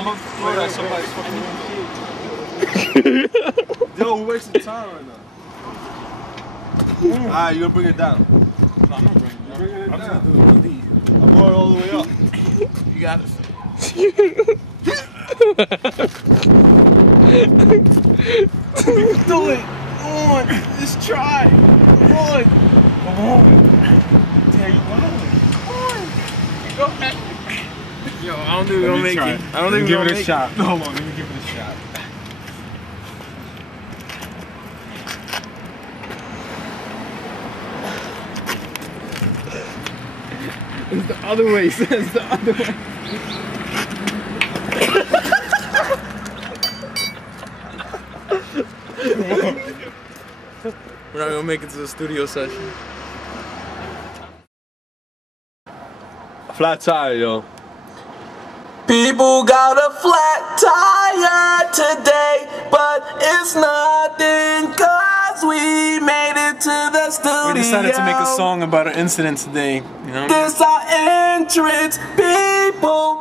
I'm gonna throw that somebody's fucking Yo, we're wasting time right now. Alright, you gonna bring it down. No, I'm not bringing it down. Bringing it I'm down. just gonna do these. I'm going all the way up. You got it. Do it. Come on. Just try. Come on. Come on. Tell you what. Come on. Go ahead. Yo, I don't think we're gonna make it. I don't think we're gonna make it. Give it a shot. Hold on, let me give it a shot. It's the other way, it's the other way. We're not gonna make it to the studio session. Flat tire, yo. People got a flat tire today, but it's nothing cause we made it to the studio. We decided to make a song about an incident today, you know? This our entrance, people